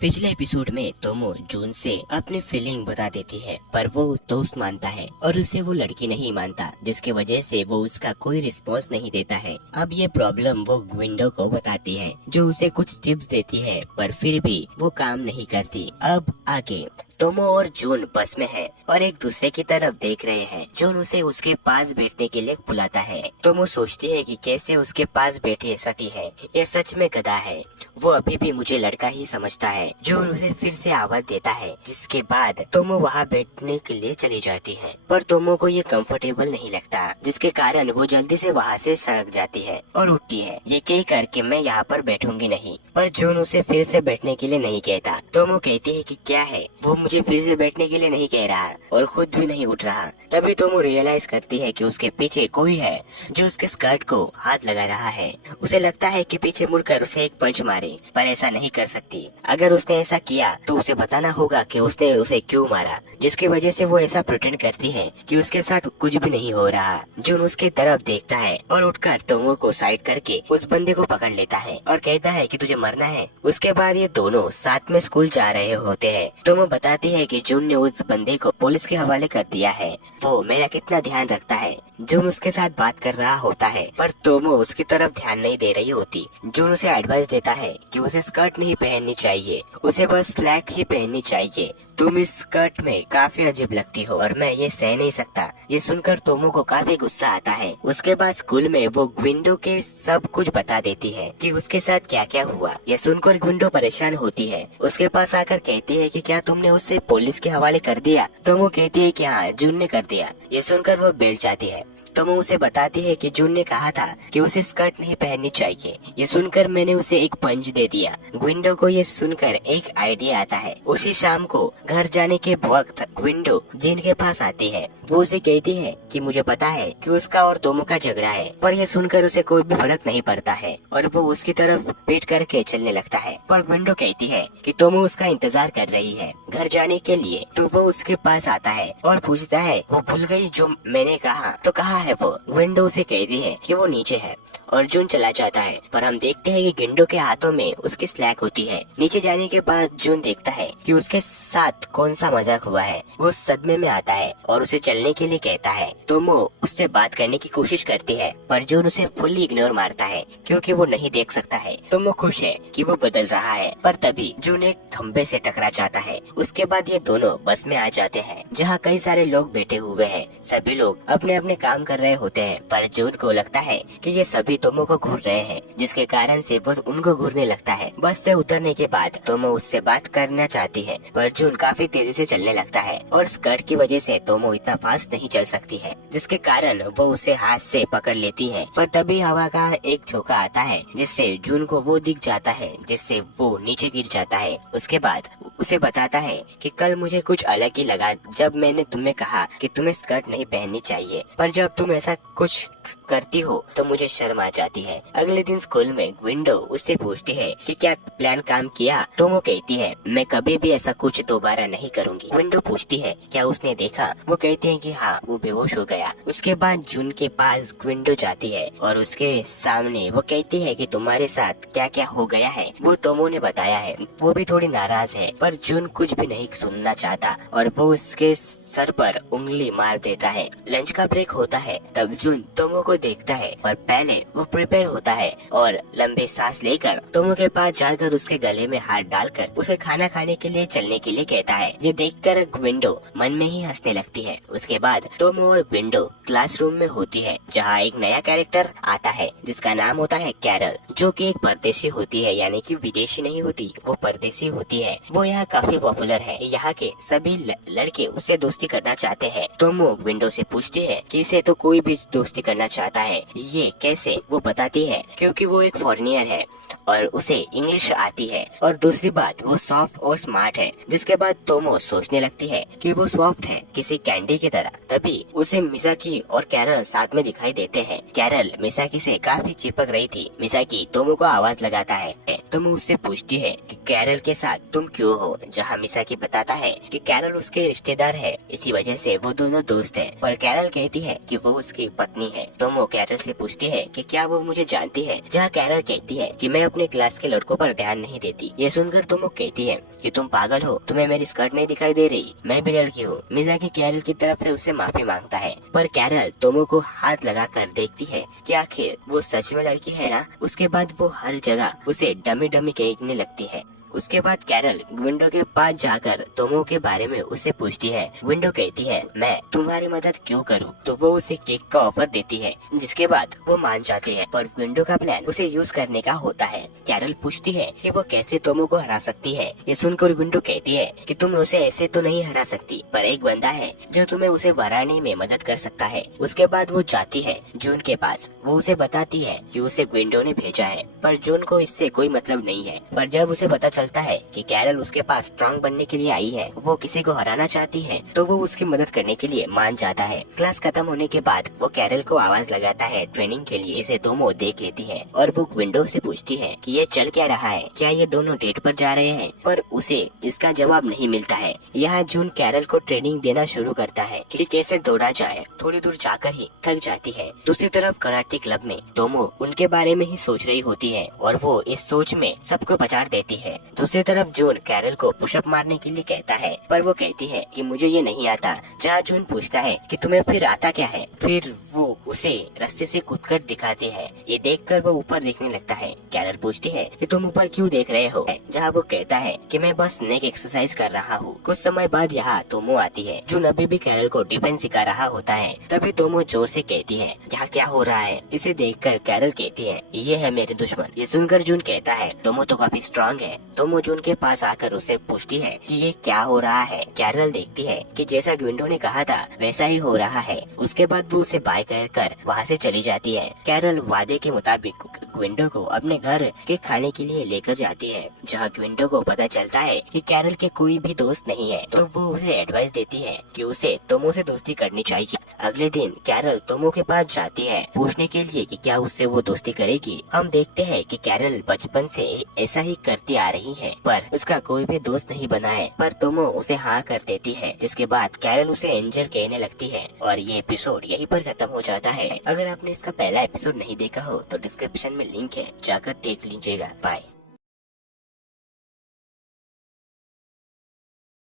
पिछले एपिसोड में तोमो जून से अपनी फीलिंग बता देती है, पर वो दोस्त मानता है और उसे वो लड़की नहीं मानता, जिसकी वजह से वो उसका कोई रिस्पॉन्स नहीं देता है। अब ये प्रॉब्लम वो विंडो को बताती है, जो उसे कुछ टिप्स देती है, पर फिर भी वो काम नहीं करती। अब आगे तोमो और जून बस में है और एक दूसरे की तरफ देख रहे हैं। जून उसे उसके पास बैठने के लिए बुलाता है। तोमो सोचती है कि कैसे उसके पास बैठे सकती है, ये सच में गधा है। वो अभी भी मुझे लड़का ही समझता है। जून उसे फिर से आवाज देता है, जिसके बाद तोमो वहाँ बैठने के लिए चली जाती है, पर तोमो को ये कंफर्टेबल नहीं लगता, जिसके कारण वो जल्दी से वहाँ से सरक जाती है और उठती है, ये कह कर के मैं यहाँ पर बैठूंगी नहीं। पर जून उसे फिर से बैठने के लिए नहीं कहता। तोमो कहती है कि क्या है, वो मुझे फिर से बैठने के लिए नहीं कह रहा और खुद भी नहीं उठ रहा। तभी तोमो रियलाइज करती है कि उसके पीछे कोई है जो उसके स्कर्ट को हाथ लगा रहा है। उसे लगता है कि पीछे मुड़कर उसे एक पंच मारे, पर ऐसा नहीं कर सकती। अगर उसने ऐसा किया तो उसे बताना होगा कि उसने उसे क्यों मारा, जिसकी वजह से वो ऐसा प्रिटेंड करती है कि उसके साथ कुछ भी नहीं हो रहा। जून उसके तरफ देखता है और उठकर तोमो को साइड करके उस बंदे को पकड़ लेता है और कहता है कि तुझे मरना है। उसके बाद ये दोनों साथ में स्कूल जा रहे होते हैं। तोमो बताती है कि जून ने उस बंदे को पुलिस के हवाले कर दिया है, वो मेरा कितना ध्यान रखता है। जून उसके साथ बात कर रहा होता है, पर तोमो उसकी तरफ ध्यान नहीं दे रही होती। जून उसे एडवाइस देता है कि उसे स्कर्ट नहीं पहननी चाहिए, उसे बस स्लैक ही पहननी चाहिए। तुम इस स्कर्ट में काफी अजीब लगती हो और मैं ये सह नहीं सकता। ये सुनकर तोमो को काफी गुस्सा आता है। उसके बाद स्कूल में वो विंडो के सब कुछ बता देती है कि उसके साथ क्या क्या हुआ। ये सुनकर विंडो परेशान होती है, उसके पास आकर कहती है कि क्या तुमने उसे पुलिस के हवाले कर दिया? तोमो कहती है कि हाँ, जून ने कर दिया। ये सुनकर वो बैठ जाती है। तोमो उसे बताती है कि जून ने कहा था कि उसे स्कर्ट नहीं पहननी चाहिए। ये सुनकर मैंने उसे एक पंच दे दिया। विंडो को ये सुनकर एक आइडिया आता है। उसी शाम को घर जाने के वक्त विंडो जीन के पास आती है। वो उसे कहती है कि मुझे पता है कि उसका और तोमो का झगड़ा है, पर यह सुनकर उसे कोई भी फर्क नहीं पड़ता है और वो उसकी तरफ पीठ करके चलने लगता है। पर विंडो कहती है कि तोमो उसका इंतजार कर रही है घर जाने के लिए, तो वो उसके पास आता है और पूछता है वो भूल गई जो मैंने कहा? तो कहा है वो? विंडो उसे कहती है कि वो नीचे है और जून चला जाता है। पर हम देखते हैं कि गिंडो के हाथों में उसकी स्लैक होती है। नीचे जाने के बाद जून देखता है कि उसके साथ कौन सा मजाक हुआ है। वो सदमे में आता है और उसे चलने के लिए कहता है। तोमो उससे बात करने की कोशिश करती है, पर जून उसे फुल्ली इग्नोर मारता है क्योंकि वो नहीं देख सकता है। तोमो खुश है कि वो बदल रहा है, पर तभी जून एक खंबे से टकरा जाता है। उसके बाद ये दोनों बस में आ जाते हैं, जहाँ कई सारे लोग बैठे हुए हैं। सभी लोग अपने अपने काम कर रहे होते हैं, पर जून को लगता है कि ये सभी तोमो को घूर रहे हैं, जिसके कारण से वो उनको घूरने लगता है। बस से उतरने के बाद तोमो उससे बात करना चाहती है, पर जून काफी तेजी से चलने लगता है और स्कर्ट की वजह से तोमो इतना फास्ट नहीं चल सकती है, जिसके कारण वो उसे हाथ से पकड़ लेती है। पर तभी हवा का एक झोंका आता है, जिससे जून को वो दिख जाता है, जिससे वो नीचे गिर जाता है। उसके बाद उसे बताता है कि कल मुझे कुछ अलग ही लगा जब मैंने तुम्हें कहा कि तुम्हें स्कर्ट नहीं पहननी चाहिए, पर जब तुम ऐसा कुछ करती हो तो मुझे शर्म आ जाती है। अगले दिन स्कूल में विंडो उससे पूछती है कि क्या प्लान काम किया? तो वो कहती है मैं कभी भी ऐसा कुछ दोबारा नहीं करूंगी। विंडो पूछती है क्या उसने देखा? वो कहते हैं कि हाँ, वो बेहोश हो गया। उसके बाद जून के पास विंडो जाती है और उसके सामने वो कहती है कि तुम्हारे साथ क्या क्या हो गया है वो तोमो ने बताया है। वो भी थोड़ी नाराज है, पर जून कुछ भी नहीं सुनना चाहता और वो उसके सर पर उंगली मार देता है। लंच का ब्रेक होता है, तब जून तोमो को देखता है, पर पहले वो प्रिपेयर होता है और लंबे सांस लेकर तोमो के पास जाकर उसके गले में हाथ डालकर उसे खाना खाने के लिए चलने के लिए कहता है। ये देखकर विंडो मन में ही हंसने लगती है। उसके बाद तोमो और विंडो क्लासरूम में होती है, जहाँ एक नया कैरेक्टर आता है जिसका नाम होता है कैरल, जो कि एक परदेशी होती है, यानी कि विदेशी नहीं होती, वो परदेशी होती है। वो यहाँ काफी पॉपुलर है। यहाँ के सभी लड़के उससे दोस्ती करना चाहते हैं। तोमो विंडो से पूछती है कि इसे तो कोई भी दोस्ती करना चाहता है, ये कैसे? वो बताती है क्योंकि वो एक फॉरेनियर है और उसे इंग्लिश आती है, और दूसरी बात वो सॉफ्ट और स्मार्ट है। जिसके बाद तोमो सोचने लगती है कि वो सॉफ्ट है किसी कैंडी की तरह। तभी उसे मिसाकी और कैरल साथ में दिखाई देते हैं। कैरल मिसाकी से काफी चिपक रही थी। मिसाकी तोमो को आवाज लगाता है। तोमो उससे पूछती है कि कैरल के साथ तुम क्यों हो, जहाँ मिसाकी बताता है कि कैरल उसके रिश्तेदार है, इसी वजह से वो दोनों दोस्त हैं। पर कैरल कहती है कि वो उसकी पत्नी है। तोमो कैरल से पूछती है कि क्या वो मुझे जानती है, जहाँ कैरल कहती है कि मैं अपने क्लास के लड़कों पर ध्यान नहीं देती। ये सुनकर तोमो कहती है कि तुम पागल हो, तुम्हें मेरी स्कर्ट नहीं दिखाई दे रही, मैं भी लड़की हूँ। मिसाकी कैरल की तरफ से उससे माफी मांगता है, पर कैरल तोमो को हाथ लगा कर देखती है कि आखिर वो सच में लड़की है ना। उसके बाद वो हर जगह उसे डमी डमी कहने लगती है। उसके बाद कैरल विंडो के पास जाकर तोमो के बारे में उससे पूछती है। विंडो कहती है मैं तुम्हारी मदद क्यों करूं, तो वो उसे केक का ऑफर देती है, जिसके बाद वो मान जाती है। पर विंडो का प्लान उसे यूज करने का होता है। कैरल पूछती है कि वो कैसे तोमो को हरा सकती है। ये सुनकर विंडो कहती है कि तुम उसे ऐसे तो नहीं हरा सकती, पर एक बंदा है जो तुम्हें उसे हराने में मदद कर सकता है। उसके बाद वो जाती है जून के पास। वो उसे बताती है कि उसे विंडो ने भेजा है, पर जून को इससे कोई मतलब नहीं है। पर जब उसे पता चलता है कि कैरल उसके पास स्ट्रांग बनने के लिए आई है, वो किसी को हराना चाहती है, तो वो उसकी मदद करने के लिए मान जाता है। क्लास खत्म होने के बाद वो कैरल को आवाज लगाता है ट्रेनिंग के लिए। इसे तोमो देख लेती है और वो विंडो से पूछती है कि ये चल क्या रहा है, क्या ये दोनों डेट पर जा रहे हैं, पर उसे इसका जवाब नहीं मिलता है। यहाँ जून कैरल को ट्रेनिंग देना शुरू करता है कि कैसे दौड़ा जाए। थोड़ी दूर जाकर ही थक जाती है। दूसरी तरफ कराटे क्लब में तोमो उनके बारे में ही सोच रही होती है और वो इस सोच में सबको पछाड़ देती है। दूसरी तरफ जून कैरल को पुशअप मारने के लिए कहता है, पर वो कहती है कि मुझे ये नहीं आता। जहाँ जून पूछता है कि तुम्हें फिर आता क्या है, फिर वो उसे रस्ते से कूदकर दिखाती है। ये देखकर वो ऊपर देखने लगता है। कैरल पूछती है कि तुम ऊपर क्यों देख रहे हो, जहाँ वो कहता है कि मैं बस नेक एक्सरसाइज कर रहा हूँ। कुछ समय बाद यहाँ तोमो आती है। जून अभी भी कैरल को डिफेंस सिखा रहा होता है। तभी तोमो जोर से कहती है यहाँ क्या हो रहा है। इसे देखकर कैरल कहती है ये है मेरे दुश्मन। ये सुनकर जून कहता है तोमो तो काफी स्ट्रांग है। तोमो जून के पास आकर उसे पूछती है कि ये क्या हो रहा है। कैरल देखती है कि जैसा विंडो ने कहा था वैसा ही हो रहा है। उसके बाद वो उसे बाय कर वहाँ से चली जाती है। कैरल वादे के मुताबिक विंडो को अपने घर के खाने के लिए लेकर जाती है। जहाँ विंडो को पता चलता है कि कैरल के कोई भी दोस्त नहीं है, तो वो उसे एडवाइस देती है कि उसे तोमो से दोस्ती करनी चाहिए। अगले दिन कैरल तोमो के पास जाती है पूछने के लिए कि क्या उससे वो दोस्ती करेगी। हम देखते हैं कि कैरल बचपन से ऐसा ही करती आ रही है, पर उसका कोई भी दोस्त नहीं बना है। पर तोमो उसे हाँ कर देती है, जिसके बाद कैरल उसे एंजल कहने लगती है। और ये एपिसोड यहीं पर खत्म हो जाता है। अगर आपने इसका पहला एपिसोड नहीं देखा हो तो डिस्क्रिप्शन में लिंक है, जाकर देख लीजिएगा। बाय।